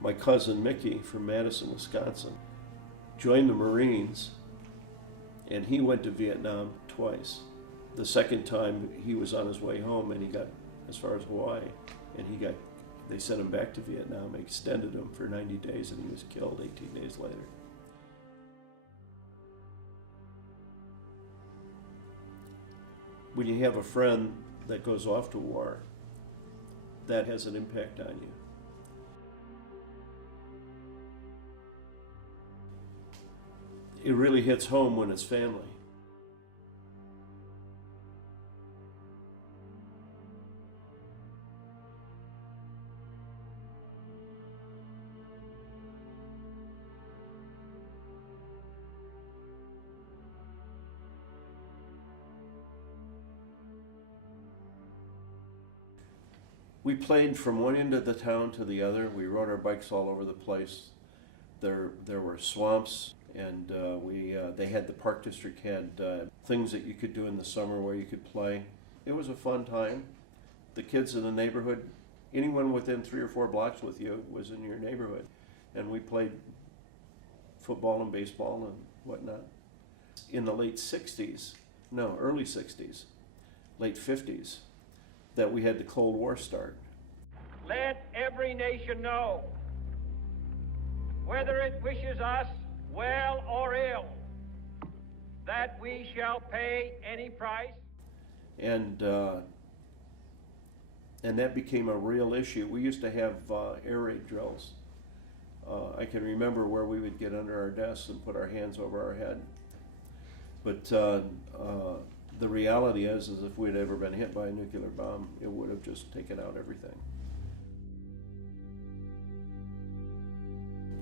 My cousin Mickey from Madison, Wisconsin, joined the Marines, and he went to Vietnam twice. The second time he was on his way home, and he got as far as Hawaii, and they sent him back to Vietnam, extended him for 90 days, and he was killed 18 days later. When you have a friend that goes off to war, that has an impact on you. It really hits home when it's family. We played from one end of the town to the other. We rode our bikes all over the place. There were swamps, and they had the park district had things that you could do in the summer where you could play. It was a fun time. The kids in the neighborhood, anyone within 3 or 4 blocks with you was in your neighborhood, and we played football and baseball and whatnot. In the early 60s, late 50s, that we had the Cold War start. Let every nation know, whether it wishes us well or ill, that we shall pay any price. And that became a real issue. We used to have air raid drills. I can remember where we would get under our desks and put our hands over our head. But the reality is if we'd ever been hit by a nuclear bomb, it would have just taken out everything.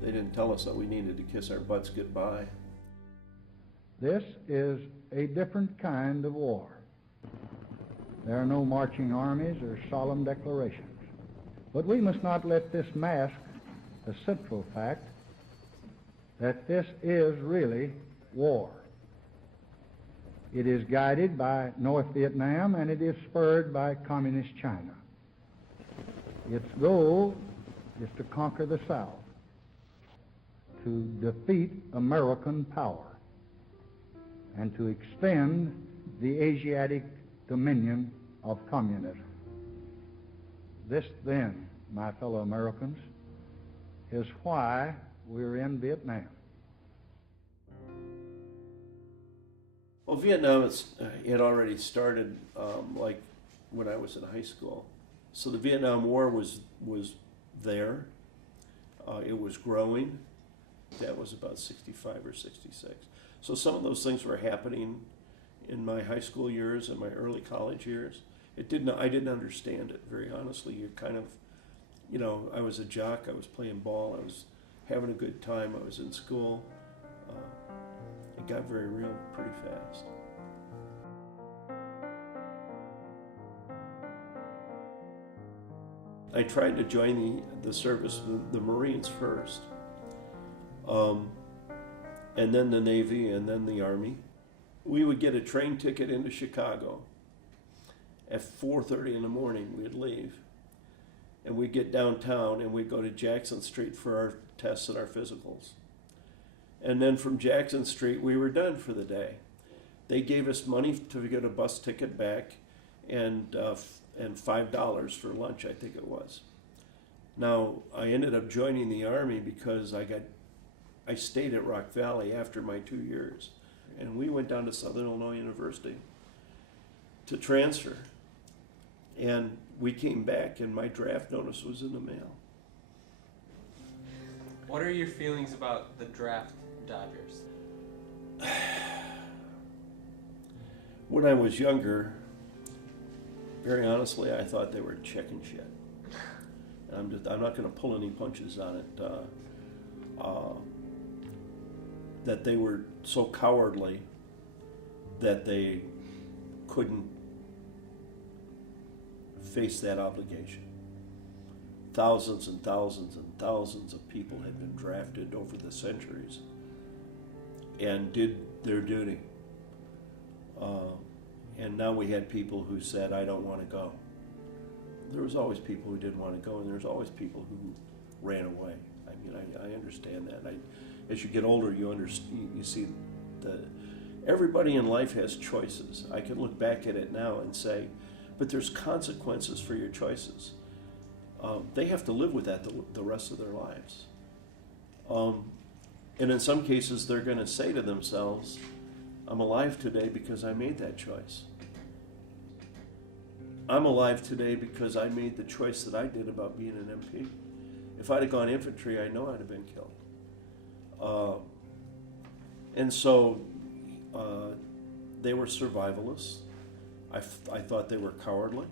They didn't tell us that we needed to kiss our butts goodbye. This is a different kind of war. There are no marching armies or solemn declarations. But we must not let this mask the central fact that this is really war. It is guided by North Vietnam, and it is spurred by Communist China. Its goal is to conquer the South, to defeat American power, and to extend the Asiatic dominion of communism. This, then, my fellow Americans, is why we're in Vietnam. Well, Vietnam had already started like when I was in high school. So the Vietnam War was there. It was growing. That was about 65 or 66. So some of those things were happening in my high school years and my early college years. I didn't understand it, very honestly. You're kind of, I was a jock. I was playing ball. I was having a good time. I was in school. It got very real pretty fast. I tried to join the service, the Marines first, and then the Navy, and then the Army. We would get a train ticket into Chicago. At 4:30 in the morning, we'd leave, and we'd get downtown, and we'd go to Jackson Street for our tests and our physicals. And then from Jackson Street, we were done for the day. They gave us money to get a bus ticket back, and $5 for lunch, I think it was. Now, I ended up joining the Army because I stayed at Rock Valley after my 2 years, and we went down to Southern Illinois University to transfer. And we came back, and my draft notice was in the mail. What are your feelings about the draft Dodgers? When I was younger, very honestly, I thought they were chicken shit. I'm not going to pull any punches on it. That they were so cowardly that they couldn't face that obligation. Thousands and thousands and thousands of people had been drafted over the centuries and did their duty. And now we had people who said, I don't want to go. There was always people who didn't want to go, and there's always people who ran away. I mean, I understand that. As you get older, you see everybody in life has choices. I can look back at it now and say, but there's consequences for your choices. They have to live with that the rest of their lives. And in some cases, they're going to say to themselves, I'm alive today because I made that choice. I'm alive today because I made the choice that I did about being an MP. If I'd have gone infantry, I know I'd have been killed. And so they were survivalists. I thought they were cowardly.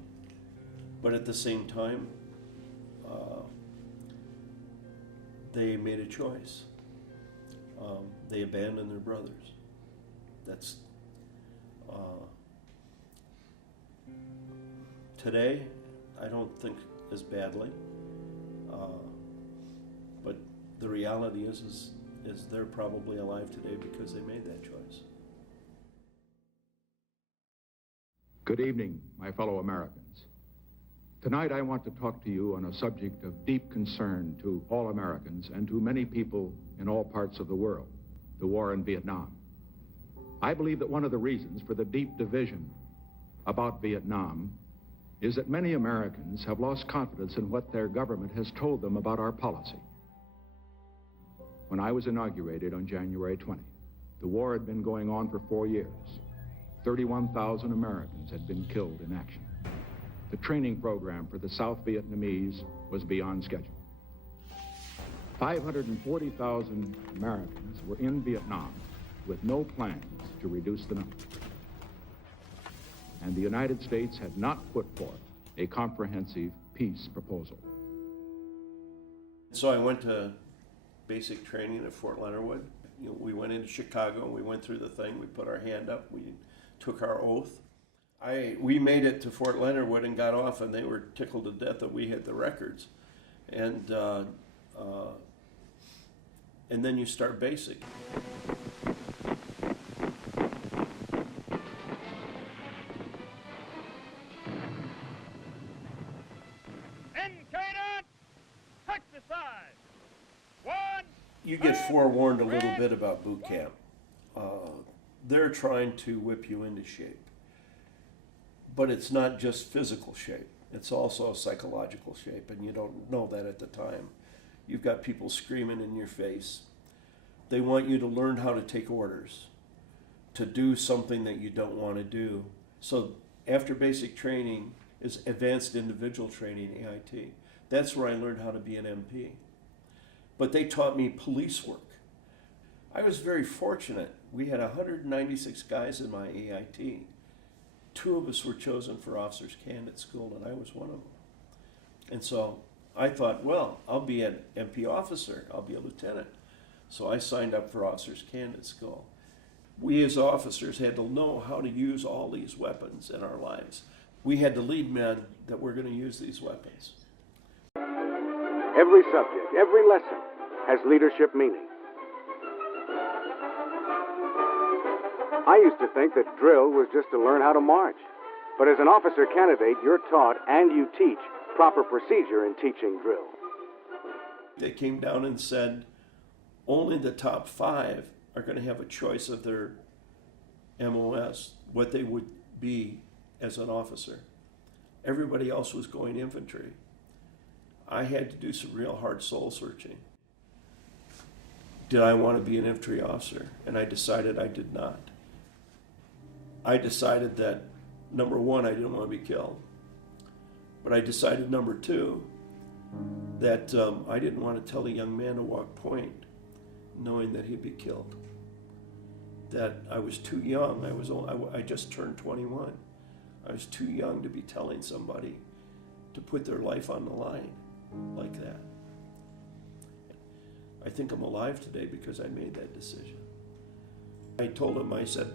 But at the same time, they made a choice. They abandoned their brothers. That's today, I don't think as badly, but the reality is they're probably alive today because they made that choice. Good evening, my fellow Americans. Tonight I want to talk to you on a subject of deep concern to all Americans and to many people in all parts of the world, the war in Vietnam. I believe that one of the reasons for the deep division about Vietnam is that many Americans have lost confidence in what their government has told them about our policy. When I was inaugurated on January 20, the war had been going on for 4 years. 31,000 Americans had been killed in action. The training program for the South Vietnamese was beyond schedule. 540,000 Americans were in Vietnam with no plans to reduce the number. And the United States had not put forth a comprehensive peace proposal. So I went to basic training at Fort Leonard Wood. We went into Chicago, we went through the thing, we put our hand up, we took our oath. We made it to Fort Leonard Wood and got off, and they were tickled to death that we had the records. And then you start basic. You get forewarned a little bit about boot camp. They're trying to whip you into shape. But it's not just physical shape. It's also psychological shape, and you don't know that at the time. You've got people screaming in your face. They want you to learn how to take orders, to do something that you don't want to do. So after basic training is advanced individual training, AIT. That's where I learned how to be an MP. But they taught me police work. I was very fortunate. We had 196 guys in my AIT. 2 of us were chosen for officers candidate school, and I was one of them. And so I thought, well, I'll be an MP officer. I'll be a lieutenant. So I signed up for officers candidate school. We as officers had to know how to use all these weapons in our lives. We had to lead men that were going to use these weapons. Every subject, every lesson has leadership meaning. I used to think that drill was just to learn how to march. But as an officer candidate, you're taught and you teach proper procedure in teaching drill. They came down and said only the top 5 are going to have a choice of their MOS, what they would be as an officer. Everybody else was going infantry. I had to do some real hard soul searching. Did I want to be an infantry officer? And I decided I did not. I decided that, number 1, I didn't want to be killed. But I decided, number 2, that I didn't want to tell a young man to walk point knowing that he'd be killed. That I was too young. I just turned 21. I was too young to be telling somebody to put their life on the line like that. I think I'm alive today because I made that decision. I told him, I said,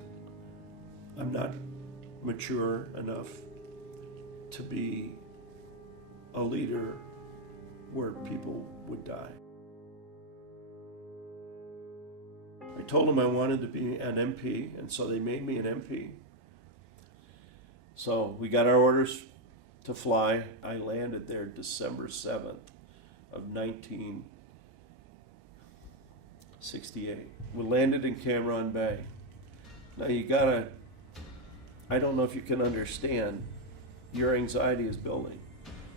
I'm not mature enough to be a leader where people would die. I told them I wanted to be an MP, and so they made me an MP. So we got our orders to fly. I landed there December 7th, of 1968. We landed in Cameron Bay. Now I don't know if you can understand, your anxiety is building.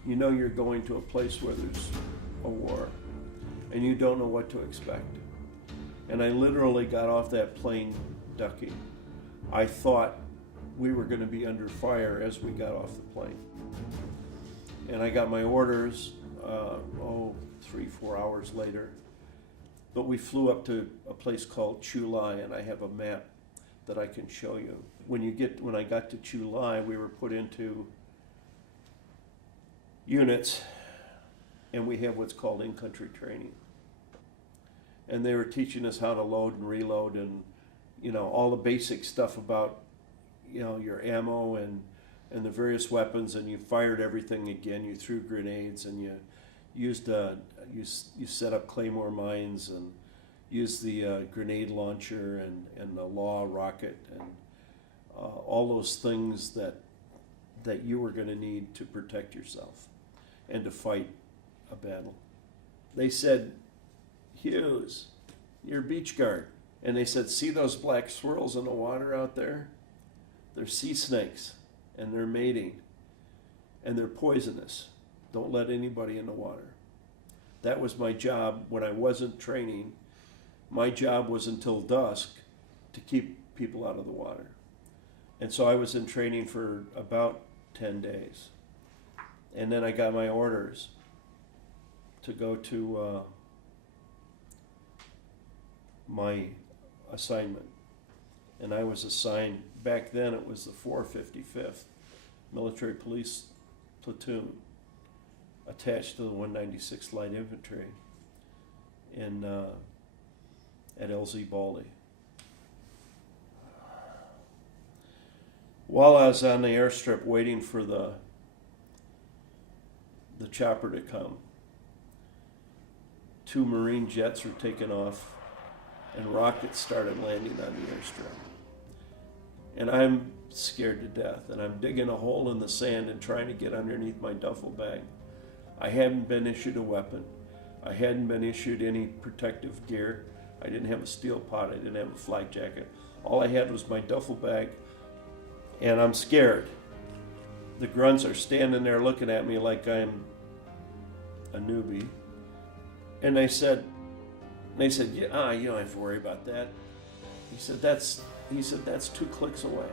You know you're going to a place where there's a war, and you don't know what to expect. And I literally got off that plane ducking. I thought we were going to be under fire as we got off the plane. And I got my orders, 3-4 hours later. But we flew up to a place called Chu Lai, and I have a map that I can show you. When I got to Chu Lai, we were put into units, and we have what's called in-country training. And they were teaching us how to load and reload and, all the basic stuff about, your ammo and the various weapons, and you fired everything again. You threw grenades, and you used you set up claymore mines and used the grenade launcher and the law rocket and all those things that you were going to need to protect yourself and to fight a battle. They said, Hughes, you're beach guard. And they said, see those black swirls in the water out there? They're sea snakes, and they're mating, and they're poisonous. Don't let anybody in the water. That was my job when I wasn't training. My job was until dusk to keep people out of the water. And so I was in training for about 10 days. And then I got my orders to go to my assignment. And I was assigned, back then it was the 455th Military Police Platoon, attached to the 196th Light Infantry at LZ Baldy. While I was on the airstrip waiting for the chopper to come, 2 Marine jets were taken off and rockets started landing on the airstrip. And I'm scared to death, and I'm digging a hole in the sand and trying to get underneath my duffel bag. I hadn't been issued a weapon. I hadn't been issued any protective gear. I didn't have a steel pot. I didn't have a flak jacket. All I had was my duffel bag, and I'm scared. The grunts are standing there looking at me like I'm a newbie. And they said, yeah, you don't have to worry about that. He said, that's 2 clicks away.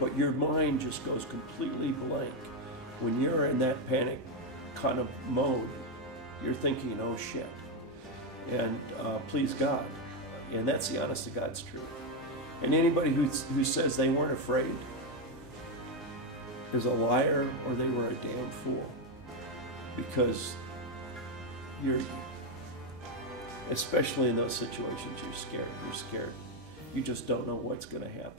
But your mind just goes completely blank. When you're in that panic kind of mode, you're thinking, oh shit. And please God. And that's the honest to God's truth. And anybody who says they weren't afraid is a liar, or they were a damn fool. Because especially in those situations, you're scared. You're scared. You just don't know what's going to happen.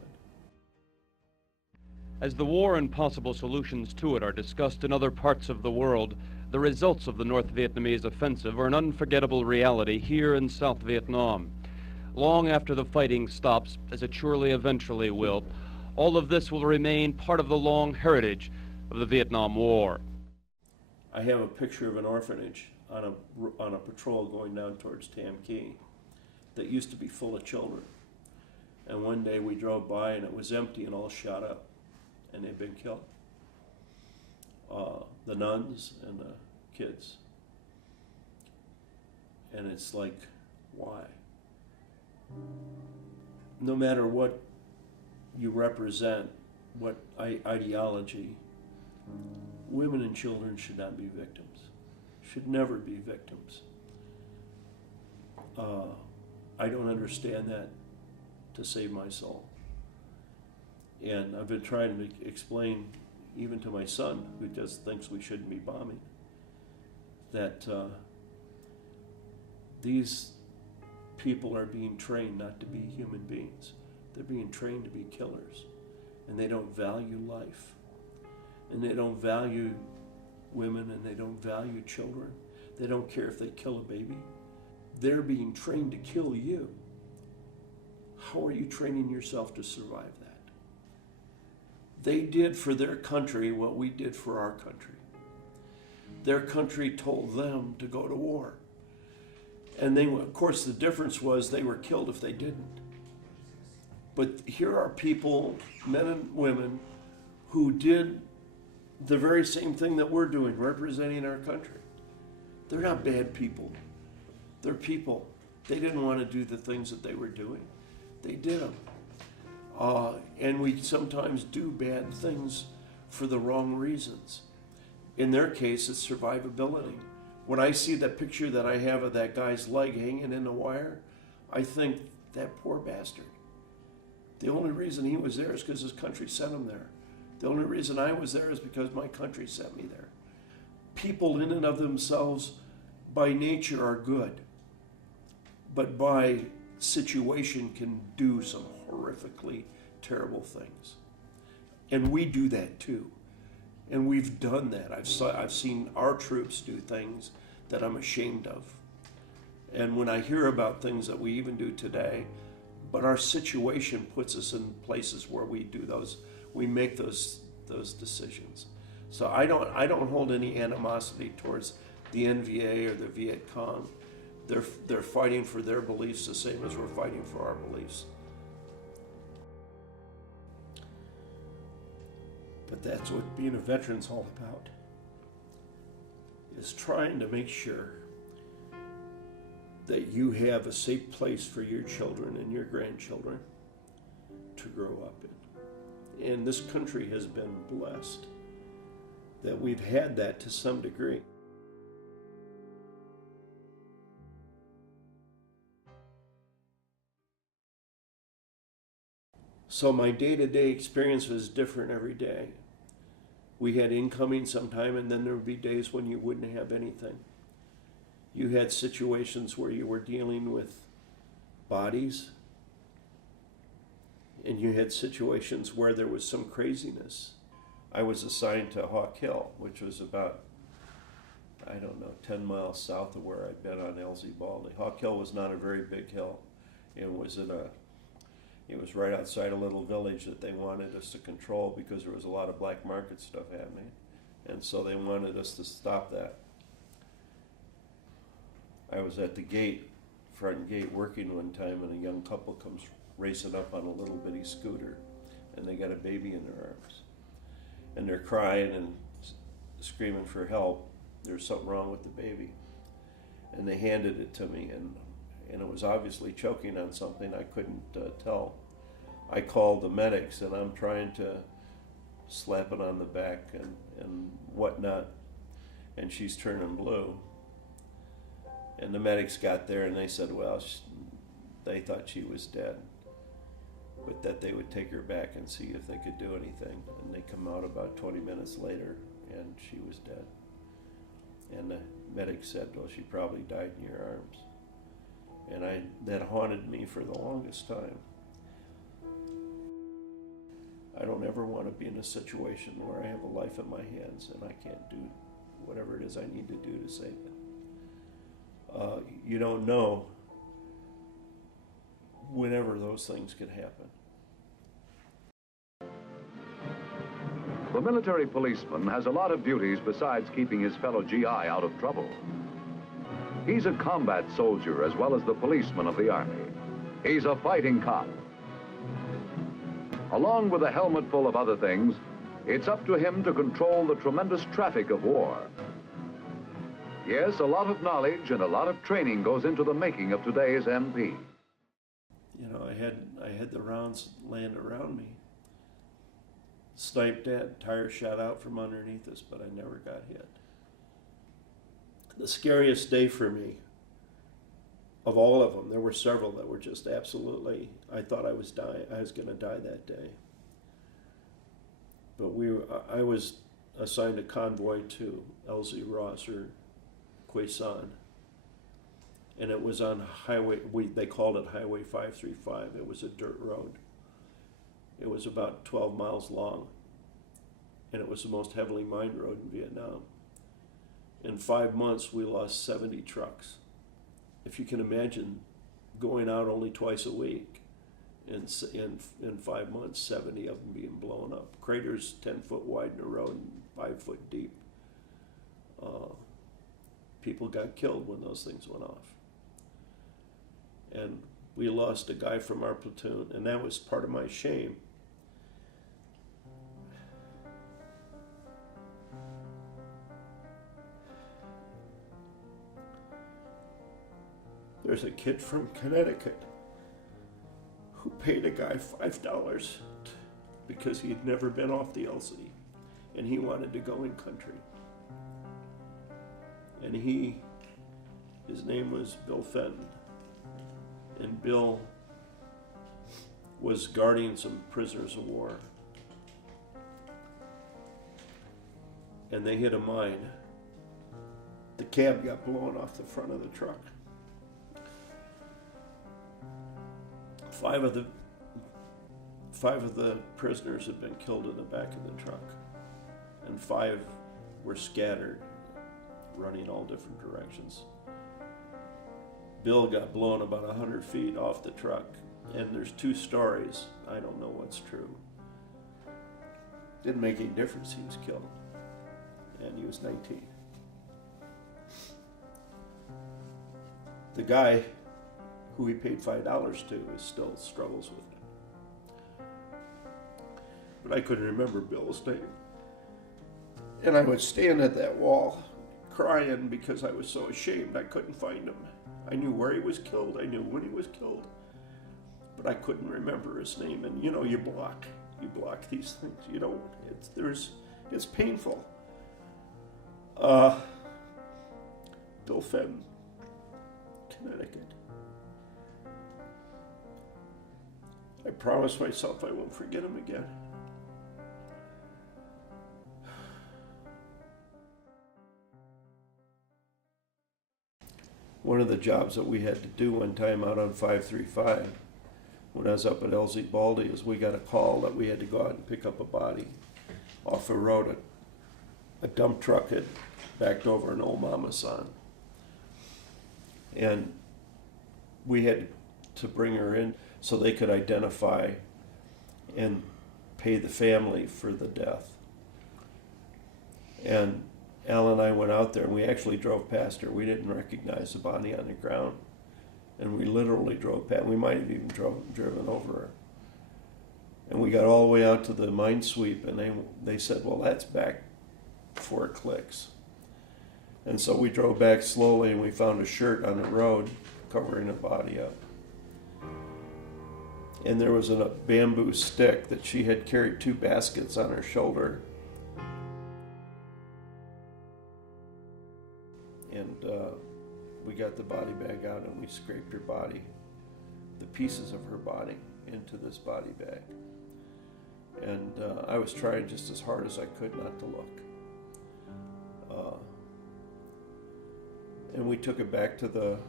As the war and possible solutions to it are discussed in other parts of the world, the results of the North Vietnamese offensive are an unforgettable reality here in South Vietnam. Long after the fighting stops, as it surely eventually will, all of this will remain part of the long heritage of the Vietnam War. I have a picture of an orphanage on a patrol going down towards Tam Key that used to be full of children. And one day we drove by and it was empty and all shot up, and they'd been killed. The nuns and the kids. And it's like, why? No matter what you represent, what ideology, women and children should not be victims. Should never be victims. I don't understand that to save my soul. And I've been trying to explain, even to my son, who just thinks we shouldn't be bombing, that these people are being trained not to be human beings. They're being trained to be killers. And they don't value life. And they don't value women, and they don't value children. They don't care if they kill a baby. They're being trained to kill you. How are you training yourself to survive that? They did for their country what we did for our country. Their country told them to go to war. And they, of course, the difference was they were killed if they didn't. But here are people, men and women, who did the very same thing that we're doing, representing our country. They're not bad people. They're people. They didn't want to do the things that they were doing. They did them. And we sometimes do bad things for the wrong reasons. In their case, it's survivability. When I see that picture that I have of that guy's leg hanging in the wire, I think, that poor bastard. The only reason he was there is because his country sent him there. The only reason I was there is because my country sent me there. People in and of themselves, by nature, are good, but by situation can do some horrifically terrible things. And we do that too. And we've done that. I've seen our troops do things that I'm ashamed of. And when I hear about things that we even do today, but our situation puts us in places where we do those, we make those decisions. So I don't hold any animosity towards the NVA or the Viet Cong. They're fighting for their beliefs the same as we're fighting for our beliefs. But that's what being a veteran's all about, is trying to make sure that you have a safe place for your children and your grandchildren to grow up in. And this country has been blessed that we've had that to some degree. So my day-to-day experience was different every day. We had incoming sometime, and then there would be days when you wouldn't have anything. You had situations where you were dealing with bodies, and you had situations where there was some craziness. I was assigned to Hawk Hill, which was about, 10 miles south of where I'd been on LZ Baldy. Hawk Hill was not a very big hill. It was right outside a little village that they wanted us to control because there was a lot of black market stuff happening. And so they wanted us to stop that. I was at the gate, front gate, working one time, and a young couple comes racing up on a little bitty scooter, and they got a baby in their arms. And they're crying and screaming for help. There's something wrong with the baby. And they handed it to me, and it was obviously choking on something. I couldn't tell. I called the medics, and I'm trying to slap it on the back and whatnot, and she's turning blue. And the medics got there, and they said, well, they thought she was dead, but that they would take her back and see if they could do anything. And they come out about 20 minutes later, and she was dead. And the medic said, well, she probably died in your arms. And that haunted me for the longest time. I don't ever want to be in a situation where I have a life in my hands and I can't do whatever it is I need to do to save it. You don't know whenever those things could happen. The military policeman has a lot of duties besides keeping his fellow GI out of trouble. He's a combat soldier as well as the policeman of the Army. He's a fighting cop. Along with a helmet full of other things, it's up to him to control the tremendous traffic of war. Yes, a lot of knowledge and a lot of training goes into the making of today's MP. You know, I had the rounds land around me. Sniped at, tire shot out from underneath us, but I never got hit. The scariest day for me, of all of them, there were several that were just absolutely, I thought I was going to die that day. But I was assigned a convoy to LZ Ross or Quezon, and it was on highway, they called it Highway 535. It was a dirt road. It was about 12 miles long, and it was the most heavily mined road in Vietnam. In 5 months, we lost 70 trucks. If you can imagine going out only twice a week, in 5 months, 70 of them being blown up. Craters 10 foot wide in the road and 5 foot deep. people got killed when those things went off. And we lost a guy from our platoon, and that was part of my shame. There's a kid from Connecticut who paid a guy $5 because he had never been off the LC, and he wanted to go in country. And his name was Bill Fenton, and Bill was guarding some prisoners of war. And they hit a mine. The cab got blown off the front of the truck. Five of the prisoners had been killed in the back of the truck, and 5 were scattered, running all different directions. Bill got blown about 100 feet off the truck, and there's 2 stories. I don't know what's true. Didn't make any difference, he was killed, and he was 19. The guy who he paid $5 to still struggles with it. But I couldn't remember Bill's name. And I would stand at that wall crying because I was so ashamed I couldn't find him. I knew where he was killed, I knew when he was killed, but I couldn't remember his name. And you know, you block these things. You know, it's painful. Bill Fenton, Connecticut. I promised myself I won't forget him again. One of the jobs that we had to do one time out on 535 when I was up at LZ Baldy is we got a call that we had to go out and pick up a body off a road. A dump truck had backed over an old mama son. And we had to bring her in so they could identify and pay the family for the death. And Al and I went out there, and we actually drove past her. We didn't recognize the body on the ground, and we literally drove past. We might have even driven over her. And we got all the way out to the mine sweep, and they said, well, that's back 4 clicks. And so we drove back slowly, and we found a shirt on the road covering a body up. And there was a bamboo stick that she had carried 2 baskets on her shoulder. And we got the body bag out, and we scraped her body, the pieces of her body, into this body bag. And I was trying just as hard as I could not to look. And we took it back to the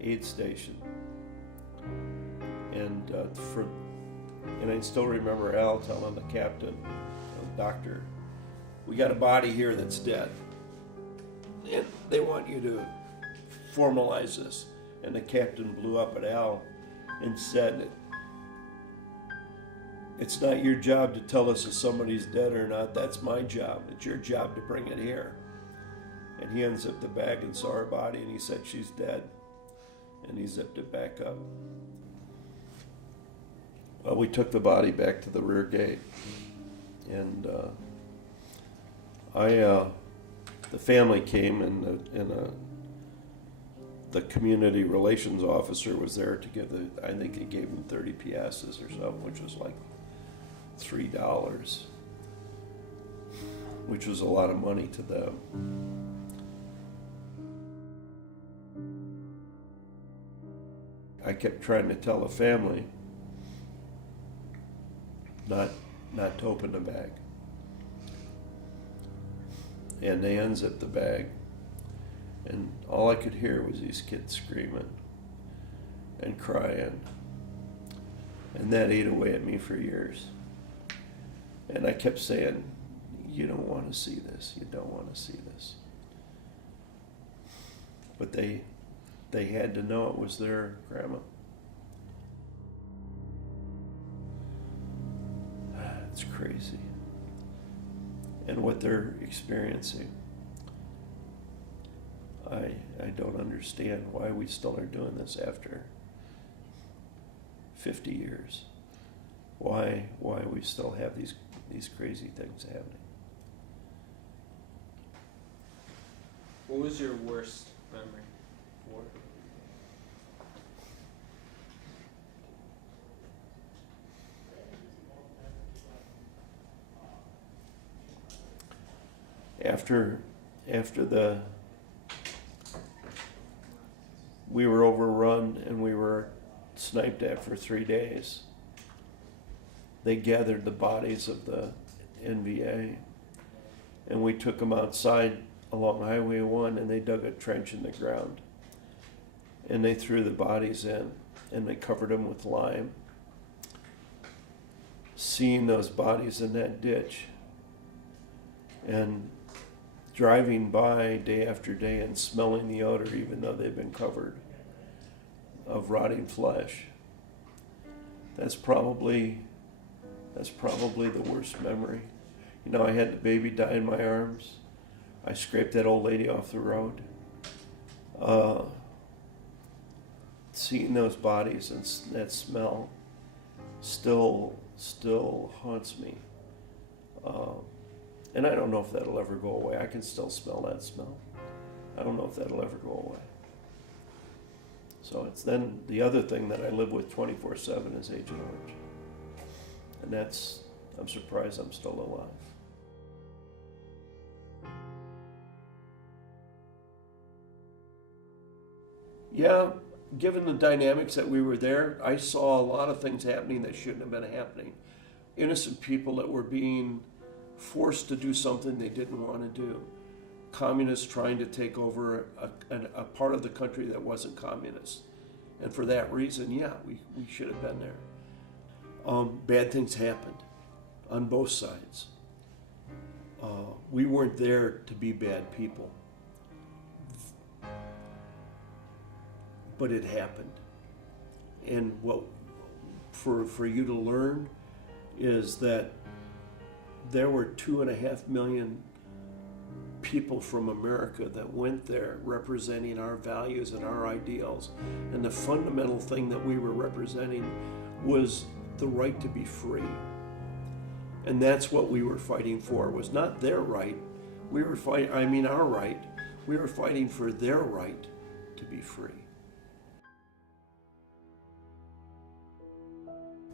aid station. And I still remember Al telling the captain, the doctor, we got a body here that's dead. And they want you to formalize this. And the captain blew up at Al and said, it's not your job to tell us if somebody's dead or not. That's my job. It's your job to bring it here. And he unzipped the bag and saw her body, and he said, she's dead. And he zipped it back up. Well, we took the body back to the rear gate. And the family came, and the community relations officer was there to give I think he gave them 30 piastres or something, which was like $3, which was a lot of money to them. I kept trying to tell the family not to open the bag. And they unzipped the bag, and all I could hear was these kids screaming and crying. And that ate away at me for years. And I kept saying, you don't want to see this, you don't want to see this. But they had to know it was their grandma. It's crazy. And what they're experiencing. I don't understand why we still are doing this after 50 years. Why we still have these crazy things happening. What was your worst memory for? After we were overrun and we were sniped at for 3 days. They gathered the bodies of the NVA, and we took them outside along Highway 1, and they dug a trench in the ground. And they threw the bodies in, and they covered them with lime. Seeing those bodies in that ditch, and driving by day after day and smelling the odor, even though they've been covered, of rotting flesh, that's probably the worst memory. You know, I had the baby die in my arms. I scraped that old lady off the road. Seeing those bodies and that smell still haunts me. And I don't know if that'll ever go away. I can still smell that smell. I don't know if that'll ever go away. So it's then the other thing that I live with 24/7 is Agent Orange. And I'm surprised I'm still alive. Yeah, given the dynamics that we were there, I saw a lot of things happening that shouldn't have been happening. Innocent people that were being forced to do something they didn't want to do. Communists trying to take over a part of the country that wasn't communist. And for that reason, yeah, we should have been there. Bad things happened on both sides. We weren't there to be bad people. But it happened. And what for you to learn is that there were 2.5 million people from America that went there representing our values and our ideals. And the fundamental thing that we were representing was the right to be free. And that's what we were fighting for, was not their right. We were our right. We were fighting for their right to be free.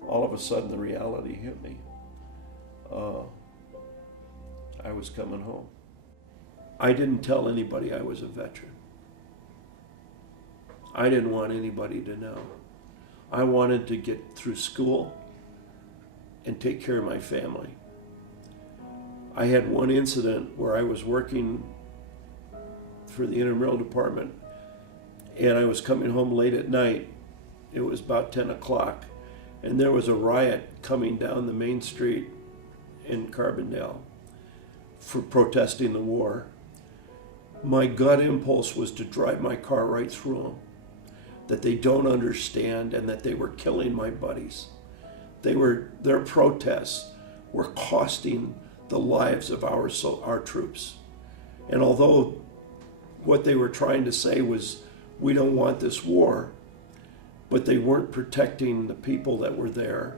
All of a sudden the reality hit me. I was coming home. I didn't tell anybody I was a veteran. I didn't want anybody to know. I wanted to get through school and take care of my family. I had one incident where I was working for the intramural department, and I was coming home late at night. It was about 10 o'clock, and there was a riot coming down the main street in Carbondale for protesting the war. My gut impulse was to drive my car right through them, that they don't understand and that they were killing my buddies. Their protests were costing the lives of our troops. And although what they were trying to say was, we don't want this war, but they weren't protecting the people that were there.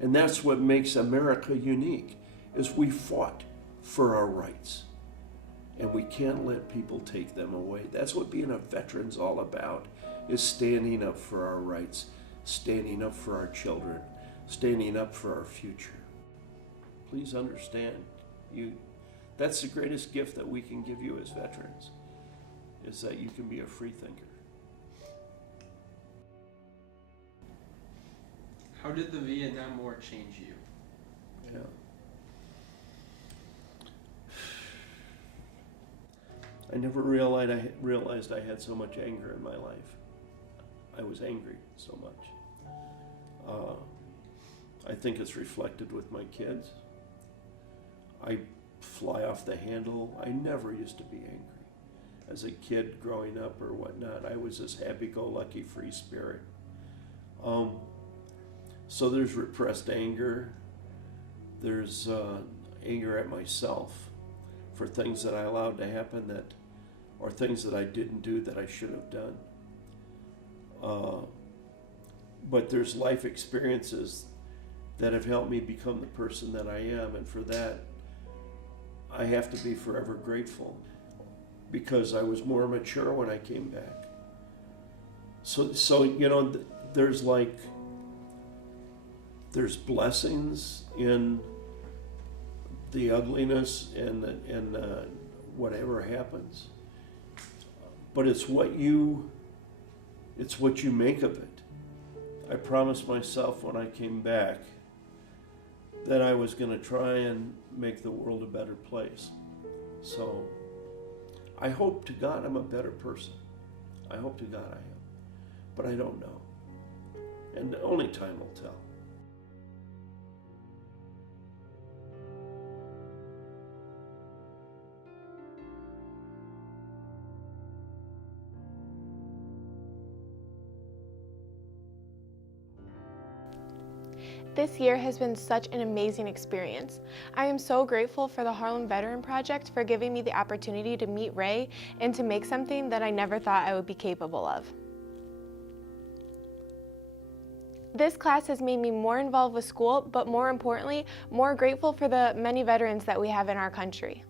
And that's what makes America unique, is we fought for our rights. And we can't let people take them away. That's what being a veteran's all about, is standing up for our rights, standing up for our children, standing up for our future. Please understand, that's the greatest gift that we can give you as veterans, is that you can be a free thinker. How did the Vietnam War change you? Yeah. I never realized I had so much anger in my life. I was angry so much. I think it's reflected with my kids. I fly off the handle. I never used to be angry. As a kid growing up or whatnot, I was this happy-go-lucky free spirit. So there's repressed anger. There's anger at myself for things that I allowed to happen that or things that I didn't do that I should have done. But there's life experiences that have helped me become the person that I am, and for that, I have to be forever grateful, because I was more mature when I came back. So you know, there's blessings in the ugliness and whatever happens, but it's what you make of it. I promised myself when I came back that I was going to try and make the world a better place. So I hope to God I'm a better person. I hope to God I am. But I don't know. And only time will tell. This year has been such an amazing experience. I am so grateful for the Harlem Veteran Project for giving me the opportunity to meet Ray and to make something that I never thought I would be capable of. This class has made me more involved with school, but more importantly, more grateful for the many veterans that we have in our country.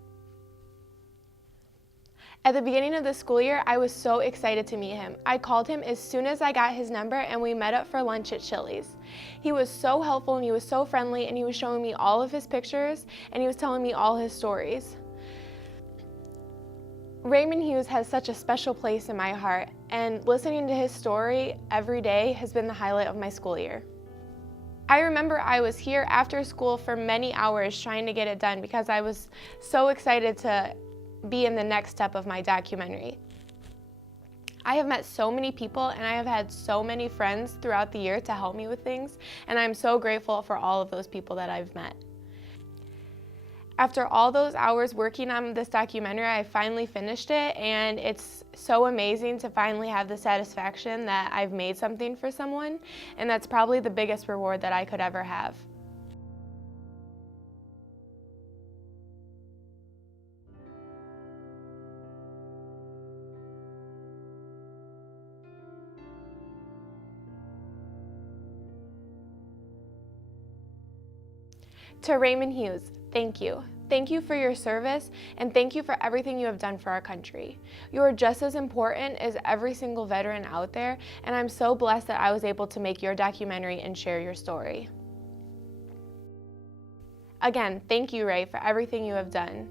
At the beginning of the school year, I was so excited to meet him. I called him as soon as I got his number and we met up for lunch at Chili's. He was so helpful and he was so friendly, and he was showing me all of his pictures and he was telling me all his stories. Raymond Hughes has such a special place in my heart, and listening to his story every day has been the highlight of my school year. I remember I was here after school for many hours trying to get it done because I was so excited to be in the next step of my documentary. I have met so many people and I have had so many friends throughout the year to help me with things, and I'm so grateful for all of those people that I've met. After all those hours working on this documentary, I finally finished it, and it's so amazing to finally have the satisfaction that I've made something for someone, and that's probably the biggest reward that I could ever have. To Raymond Hughes, thank you. Thank you for your service, and thank you for everything you have done for our country. You are just as important as every single veteran out there, and I'm so blessed that I was able to make your documentary and share your story. Again, thank you, Ray, for everything you have done.